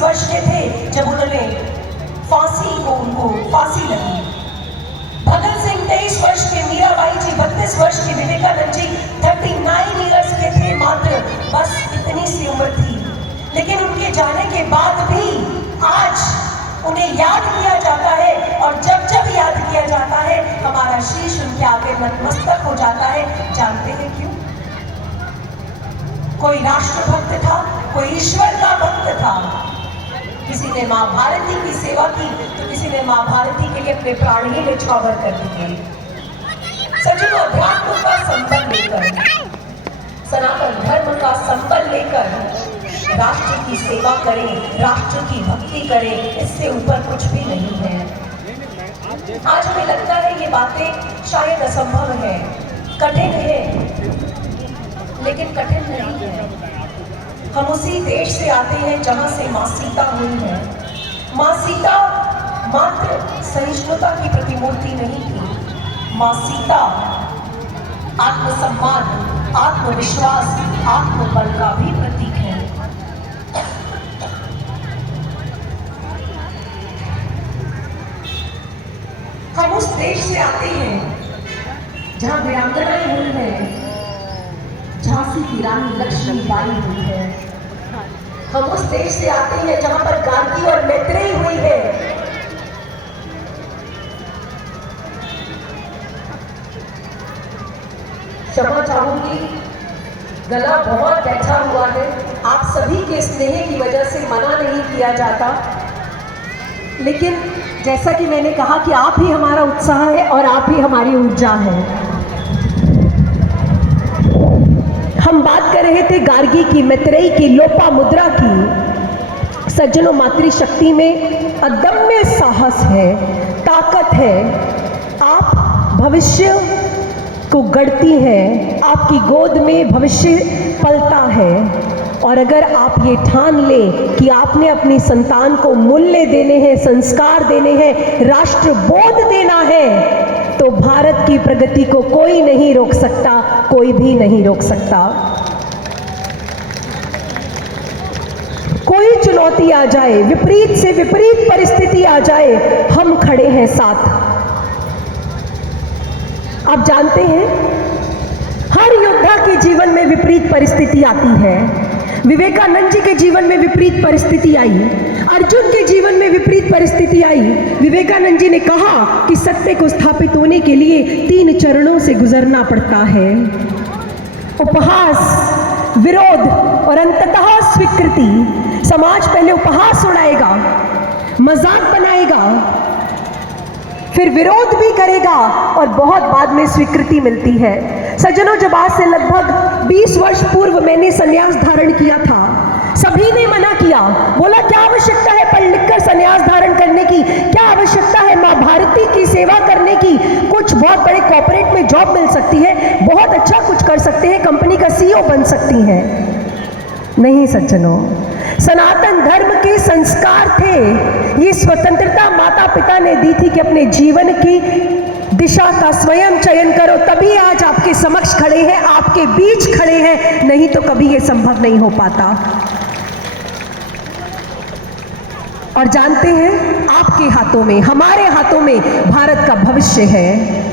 वर्ष के थे जब उन्होंने उनको फांसी लगी। भगत सिंह 23 वर्ष के, मीराबाई जी 32 वर्ष के, विवेकानंद जी 39 ईयर्स के थे मात्र, बस इतनी सी उम्र थी। लेकिन उनके जाने के बाद भी आज उन्हें याद किया जाता है, और जब जब याद किया जाता है हमारा शीश उनके आगे नतमस्तक हो जाता है। जानते हैं क्यों? कोई राष्ट्रभक्त था, कोई ईश्वर का भक्त था। किसी ने माँ भारती की सेवा की तो किसी ने माँ भारती के लिए अपने प्राण ही न्यौछावर कर दिए। सज्जनों, अध्यात्म का संबल लेकर, सनातन धर्म का संबल लेकर राष्ट्र की सेवा करें, राष्ट्र की भक्ति करें, इससे ऊपर कुछ भी नहीं है। आज हमें लगता है ये बातें शायद असंभव है, कठिन है, लेकिन कठिन नहीं है। हम उसी देश से आते हैं जहां से माँ सीता हुई है। माँ सीता मात्र सहिष्णुता की प्रतिमूर्ति नहीं थी। माँ सीता आत्मसम्मान, आत्मविश्वास, आत्मबल का भी प्रतीक है। हम उस देश से आते हैं जहां वीरांगनाएं हुई हैं, झांसी की रानी लक्ष्मीबाई हुई है। हम उस देश से आते हैं जहां पर गांधी और मैत्रेयी हुई है। क्षमा चाहूंगी, गला बहुत बैठा हुआ है, आप सभी के स्नेह की वजह से मना नहीं किया जाता, लेकिन जैसा कि मैंने कहा कि आप ही हमारा उत्साह है और आप ही हमारी ऊर्जा है। हम बात कर रहे थे गार्गी की, मैत्रेयी की, लोपामुद्रा की। सज्जनों, मातृशक्ति में अदम्य साहस है, ताकत है। आप भविष्य को गढ़ती हैं, आपकी गोद में भविष्य पलता है। और अगर आप ये ठान लें कि आपने अपनी संतान को मूल्य देने हैं, संस्कार देने हैं, राष्ट्रबोध देना है, तो भारत की प्रगति को कोई नहीं रोक सकता, कोई भी नहीं रोक सकता। कोई चुनौती आ जाए, विपरीत से विपरीत परिस्थिति आ जाए, हम खड़े हैं साथ। आप जानते हैं, हर योद्धा के जीवन में विपरीत परिस्थिति आती है। विवेकानंद जी के जीवन में विपरीत परिस्थिति आई, अर्जुन के जीवन में विपरीत परिस्थिति आई। विवेकानंद जी ने कहा कि सत्य को स्थापित होने के लिए 3 चरणों से गुजरना पड़ता है: उपहास, विरोध और अंततः स्वीकृति। समाज पहले उपहास उड़ाएगा, मजाक बनाएगा, फिर विरोध भी करेगा और बहुत बाद में स्वीकृति मिलती है। सज्जनों, जब आज से लगभग 20 वर्ष पूर्व मैंने संन्यास धारण किया था, सभी ने मना किया, बोला क्या आवश्यकता है पढ़ लिख कर संन्यास धारण करने की, क्या आवश्यकता है माँ भारती की सेवा करने की, कुछ बहुत बड़े कॉर्पोरेट में जॉब मिल सकती है, बहुत अच्छा कुछ कर सकते हैं, कंपनी का CEO बन सकती हैं। नहीं सज्जनों, सनातन धर्म के संस्कार थे। ये स्वतंत्रता माता पिता ने दी थी कि अपने जीवन की दिशा का स्वयं चयन करो, तभी आज आपके समक्ष खड़े हैं, आपके बीच खड़े हैं, नहीं तो कभी ये संभव नहीं हो पाता। और जानते हैं, आपके हाथों में, हमारे हाथों में भारत का भविष्य है।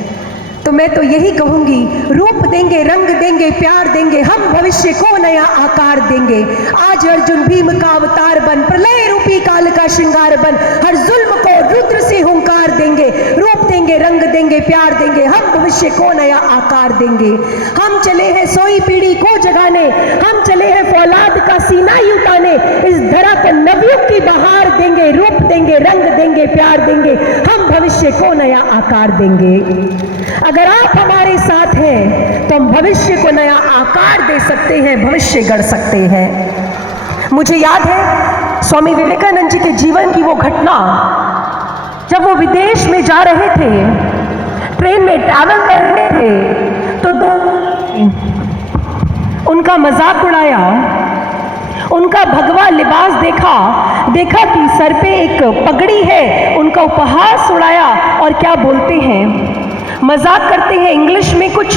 तो मैं तो यही कहूंगी, रूप देंगे, रंग देंगे, प्यार देंगे, हम भविष्य को नया आकार देंगे। आज अर्जुन भीम का अवतार बन, प्रलय रूपी काल का श्रृंगार बन, हर जुल्म को रुद्र से हुंकार देंगे, रूप देंगे, रंग देंगे, प्यार देंगे, हम भविष्य को नया आकार देंगे। हम चले हैं सोई पीढ़ी को जगाने, हम चले हैं फौलाद का सीना युताने, इस धरा को नवयुग की बहार देंगे, रूप देंगे, रंग देंगे, प्यार देंगे, हम भविष्य को नया आकार देंगे। अगर आप हमारे साथ हैं तो हम भविष्य को नया आकार दे सकते हैं, भविष्य गढ़ सकते हैं। मुझे याद है स्वामी विवेकानंद जी के जीवन की वो घटना, जब वो विदेश में जा रहे थे, ट्रेन में ट्रैवल कर रहे थे, तो उनका मजाक उड़ाया, उनका भगवा लिबास देखा कि सर पे एक पगड़ी है, उनका उपहास उड़ाया और क्या बोलते हैं, मजाक करते हैं इंग्लिश में कुछ,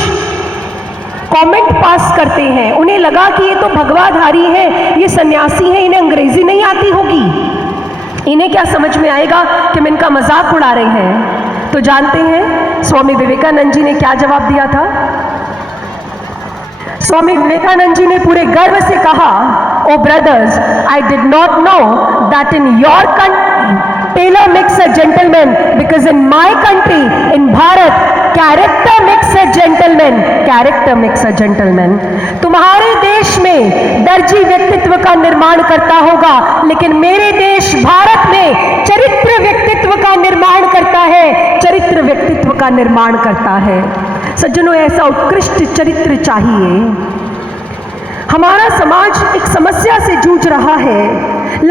कमेंट पास करते हैं। उन्हें लगा कि ये तो भगवाधारी हैं, ये सन्यासी हैं, इन्हें अंग्रेजी नहीं आती होगी, इन्हें क्या समझ में आएगा कि हम इनका मजाक उड़ा रहे हैं। तो जानते हैं स्वामी विवेकानंद जी ने क्या जवाब दिया था? स्वामी विवेकानंद जी ने पूरे गर्व से कहा, oh brothers, I did not know that in your country tailor makes a gentleman, because in my country, in Bharat, character makes a gentleman, character makes a gentleman. तुम्हारे देश में दर्जी व्यक्तित्व का निर्माण करता होगा, लेकिन मेरे देश भारत में चरित्र व्यक्तित्व का निर्माण करता है, चरित्र व्यक्तित्व का निर्माण करता है। सज्जनों, ऐसा उत्कृष्ट चरित्र चाहिए। हमारा समाज एक समस्या से जूझ रहा है।